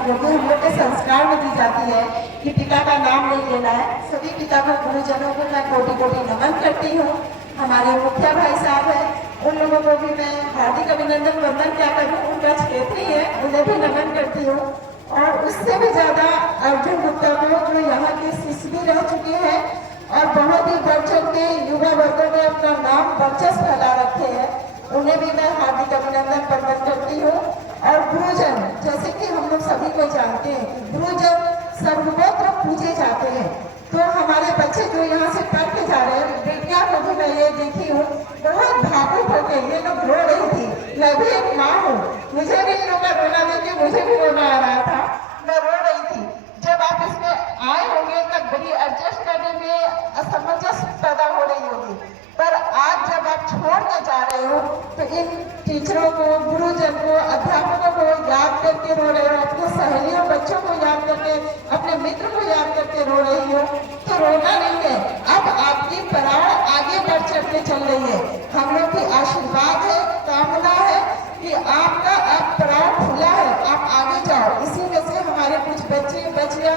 जो कि हम लोग के संस्कार में दी जाती है कि पिता का नाम नहीं लेना है। सभी पिता को, गुरुजनों को मैं कोटि कोटि नमन करती हूँ। हमारे मुखिया भाई साहब है, उन लोगों को भी मैं हार्दिक अभिनंदन वंदन क्या करूँ, उनका क्षेत्रीय है, उन्हें भी नमन करती हूँ। और उससे भी ज्यादा अर्जुन गुप्ता को, जो यहाँ के शिष्य भी रह चुके हैं और बहुत ही बढ़ चढ़ के युवा वर्गों में अपना नाम वर्चस्व फैला रखे हैं, उन्हें भी मैं हार्दिक अभिनंदन वंदन करती हूँ। और गुरुजन, जैसे कि हम लोग सभी को जानते हैं, गुरुजन सर्वत्र पूजे जाते हैं। तो हमारे बच्चे जो यहाँ से पढ़ के जा रहे हैं, बेटियां को भी मैं ये देखी हूँ, बहुत भावुक होके ये लोग रो रही थी। मैं भी एक माँ हूँ, मुझे भी इन लोगों का रोना देख के मुझे भी रोना आ रहा था, मैं रो रही थी। जब आप इसमें आए होंगे तब बड़ी एडजस्ट करने में असमंजस पैदा हो रही होगी, पर आज जब आप छोड़ के जा रहे हो तो इन टीचरों को, गुरुजन को, अध्यापकों को याद करके रो रहे हो, अपने सहेलियों, बच्चों को याद करके, अपने मित्र को याद करके रो रही हो। तो रोना नहीं है, अब आपकी पड़ाव आगे बढ़ चढ़ के चल रही है। हम लोग की आशीर्वाद है, कामना है कि आपका अब पड़ाव खुला है, आप आगे जाओ। इसी में से हमारे कुछ बच्चे बच्चियां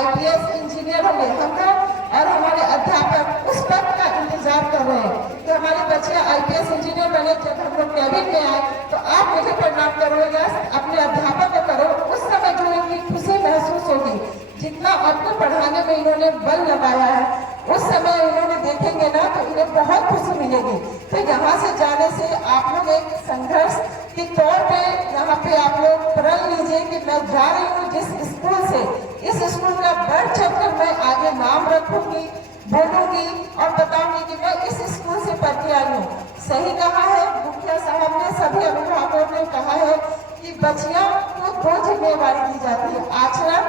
IPS इंजीनियर होंगे, हम लोग और हमारे अध्यापक उस पद का इंतजार कर रहे हैं कि हमारे बच्चे IPS इंजीनियर बने। जब हम लोग कैबिन में आए तो आप मुझे प्रणाम करोगे, अपने अध्यापक को करो, उस समय जो इनकी खुशी महसूस होगी, जितना आपको पढ़ाने में इन्होंने बल लगाया है, उस समय इन्होंने देखेंगे ना तो इन्हें बहुत खुशी मिलेगी। तो यहाँ से जाने से आप लोग एक संघर्ष के तौर पे यहाँ पे आप लोग प्रण लीजिए कि मैं जा रही हूँ जिस स्कूल से, इस स्कूल का बढ़ चढ़कर मैं आगे नाम रखूंगी, बोलूंगी और बताऊंगी कि मैं इस स्कूल से पढ़ के आई हूँ। सही कहा है मुखिया साहब ने, सभी अभिभावकों ने कहा है कि बच्चियों को दो जिम्मेवारी दी जाती है, आचरण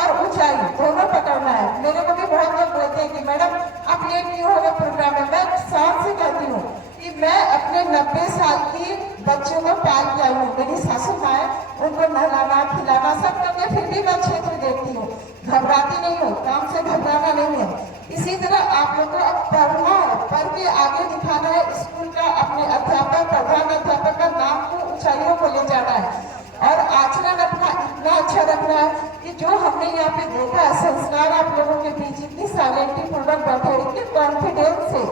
और ऊंचाई दोनों पकड़ना है। मेरे को भी बहुत लोग बोलते हैं कि मैडम आप लेट क्यों हो गए प्रोग्राम में। मैं साफ से कहती हूँ कि मैं अपने 90 साल की बच्चों को पाल के आई हूँ। मेरी सासू माँ है, उनको नहलाना खिलाना सब करके फिर भी मैं क्षेत्र देखती हूँ, घबराती नहीं हूँ, काम से घबराना नहीं है। इसी तरह आप लोग को अब पढ़ना है, पढ़ के आगे दिखाना है, स्कूल का, अपने अध्यापक, प्रधान अध्यापक का नाम को ऊंचाइयों को ले जाना है और आचरण अपना इतना अच्छा रखना है कि जो हमने यहाँ पे देखा है संस्कार आप लोगों के बीच, इतनी साइलेंटी पूर्वक बैठे, इतने कॉन्फिडेंस से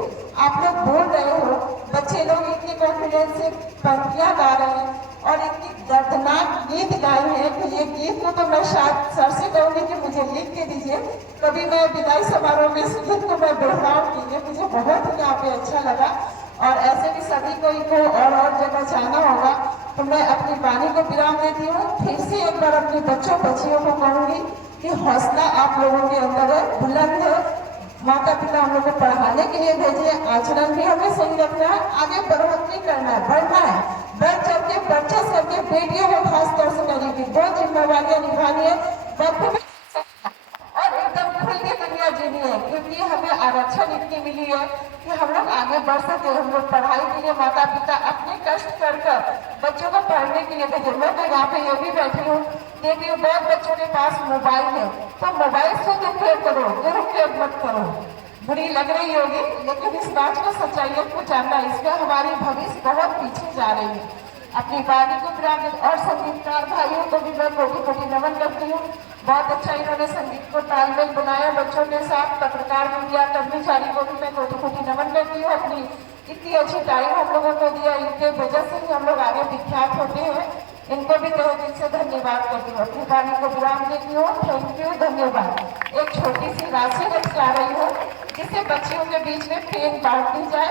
आप लोग बोल रहे हो, बच्चे लोग इतनी कॉन्फिडेंस से पंक्तियां गा रहे हैं और इतनी दर्दनाक गीत गाए हैं कि ये गीत को तो मैं शायद सर से कहूँगी कि मुझे लिख के दीजिए, कभी मैं विदाई समारोह में इस गीत को मैं दोहराऊंगी। मुझे बहुत ही यहाँ पे अच्छा लगा और ऐसे भी सभी कोई को और जगह जाना होगा तो मैं अपनी वाणी को विराम देती हूँ। फिर से एक बार अपने बच्चों बच्चियों को कहूंगी कि हौसला आप लोगों के अंदर है, बुलंद है। माता पिता हम लोग को पढ़ाने के लिए भेजे, आचरण भी हमें सही रखना है, आगे बढ़ोतरी करना है, बढ़ना है, बढ़ चढ़ के परचेस करके बेटियों को खास तौर से मेरी भी बहुत जिम्मेवारियां निभानी है और एकदम खुल के दुनिया जीनी है, क्योंकि हमें आरक्षण इतनी मिली है कि हम लोग आगे बढ़ सके। हम लोग पढ़ाई के लिए माता पिता अपने कष्ट कर बच्चों को पढ़ने के लिए भेजे। मैं तो यहाँ पे ये भी बैठी हूँ, देखिए बहुत बच्चों के पास मोबाइल है, तो मोबाइल से दुरुपयोग करो, दुरुपयोग मत करो। बुरी लग रही होगी लेकिन इस बात को सच्चाइयों को जानना, इसमें हमारी भविष्य बहुत पीछे जा रही है। अपनी वाणी को विराम और संगीतकार भाइयों को भी मैं कोटि कोटि नमन करती हूँ। बहुत अच्छा इन्होंने संगीत को तालमेल बनाया बच्चों के साथ। पत्रकार मीडिया कर्मचारी को भी मैं कोटि कोटि नमन करती हूँ। अपनी इतनी अच्छी टाइम हम लोगों को दिया, इनके वजह से ही हम लोग आगे विख्यात होते हैं। इनको भी तहे दिल से धन्यवाद करती हूँ। अपनी वाणी को विराम देती हूँ। थैंक यू, धन्यवाद। एक छोटी सी राशि लेकर आ रही हूँ जिससे बच्चियों के बीच में पेन बांट दी जाए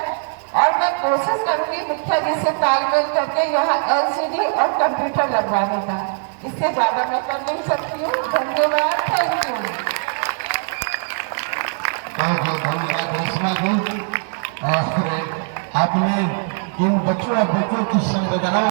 और मैं कोशिश करूंगी मुखिया जी से तालमेल करके यहाँ LCD और कंप्यूटर लगवाने का। इससे ज्यादा मैं कर नहीं सकती हूँ। धन्यवाद, थैंक यू। बहुत बहुत धन्यवाद रश्मा जी। और आपने इन बच्चों और बच्चों की संवेदना